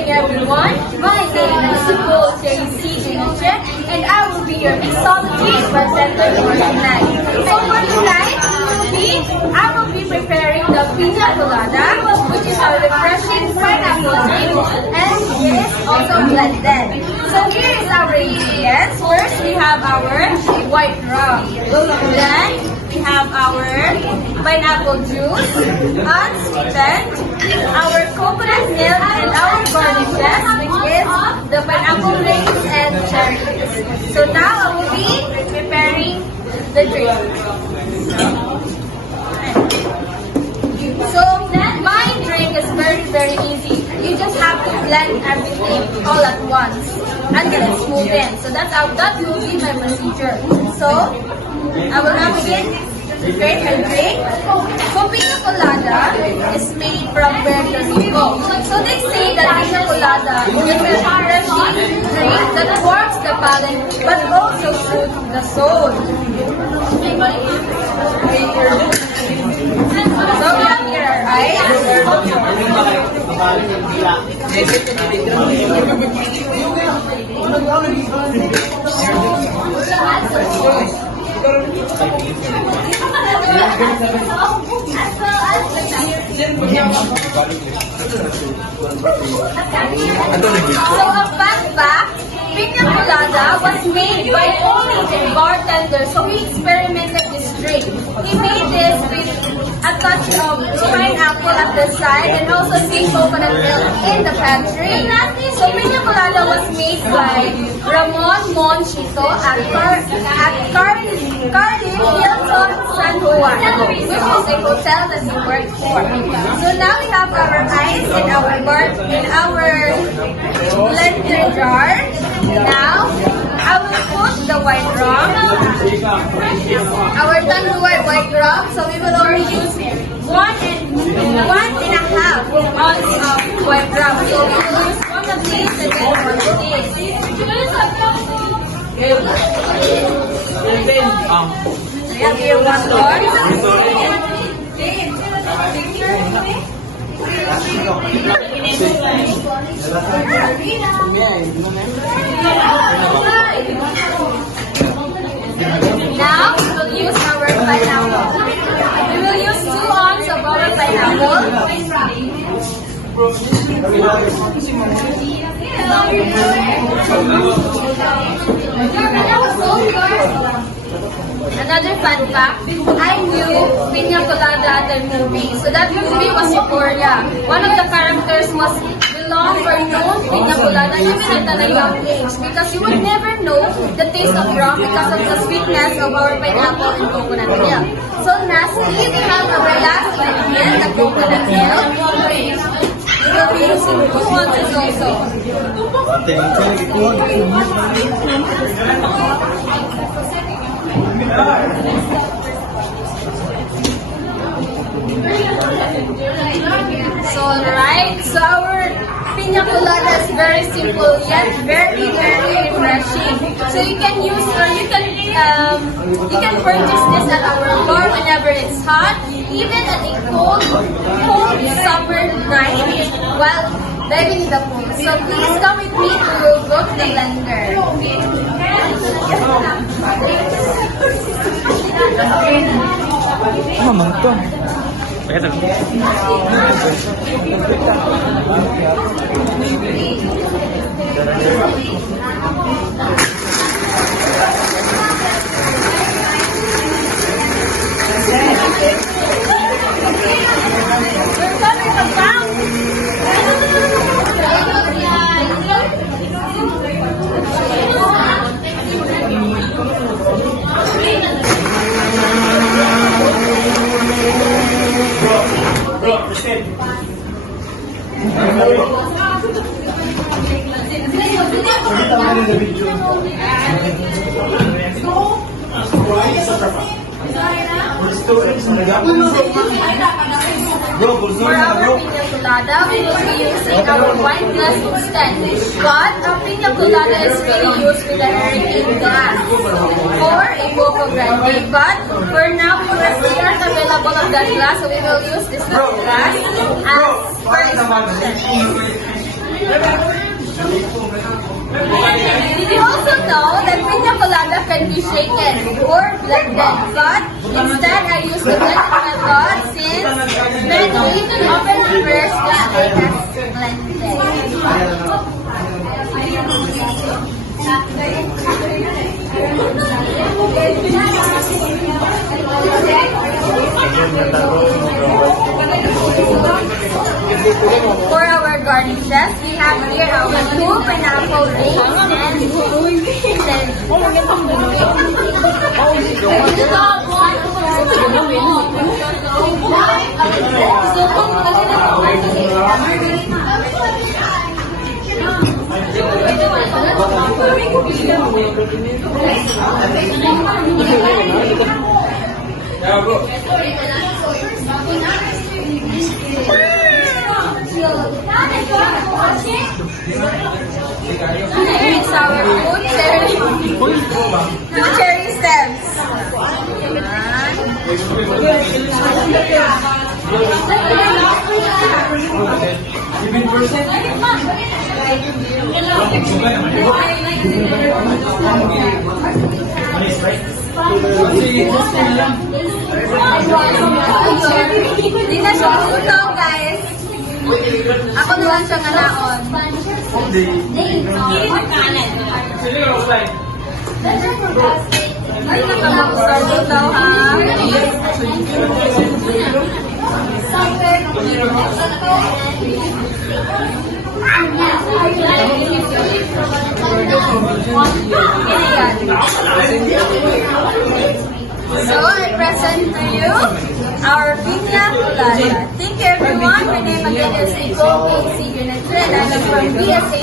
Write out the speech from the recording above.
morning, everyone. My name is Nicole J.C. Junior, and I will be your mixology presenter for tonight. So for tonight, I will be preparing the pina colada, which is a refreshing pineapple drink, and it is also blended. So here is our ingredients. First, we have our white rum. Then, we have our pineapple juice, unsweetened, our coconut milk, and our garnishes, which is the pineapple rings and cherries. So now I will be preparing the drink. So my drink is very easy. You just have to blend everything all at once until it's smooth in. So that will be my procedure. So I will now begin to create my drink. So pina colada is made from Puerto Rico. So they say that pina colada is a refreshing drink that warms the palate but also soothes the soul. So we have here our So a fun fact, pina colada was made by only a bartender. So he experimented this drink. He made this with a touch of pineapple at the side and also sweet coconut milk in the pantry. So pina colada was made by Ramon Monchito at Carlin Hilton San Juan, which is a hotel that he worked for. So now we have our ice in our blender jar. Now I will put the white rum, our Tanduay white rum. So we will only use one and a half ounce of white rum. So we will use one of these and then one of these. We have here one more. Now we will use our pineapple. We will use 2 ounces of our pineapple. Another fun fact, I knew pina colada at the movie. So that movie was Euphoria. One of the characters must belong or know pina colada even at a young age, because you would never know the taste of rum because of the sweetness of our pineapple and coconut milk. So lastly, we have our last ingredient, the coconut milk. We will be using 2 ounces also. So alright, so our pina colada is very simple yet very refreshing. So you can use or you can purchase this at our bar whenever it's hot, even at a cold summer night while diving in the pool. So please come with me to book the blender. Mamang to. For our pina colada, we will be using our wine glass instead. But our pina colada is really used with a hurricane glass or a Coco Grande. But for now, we aren't available of that glass, so we will use this glass as per instruction. or blended, but instead I use the blended method since many often refers to steak as blended. For our garnishes, we have here our 2 pineapple rings Here is our 2 cherry stems. Hindi na siya utaw, guys. Ako naman siya nganaon. Ay, nakakausap utaw, ha? So, I present to you our piña colada. Thank you, everyone. My name again is Nicole Casey Unitrin. I'm from BSA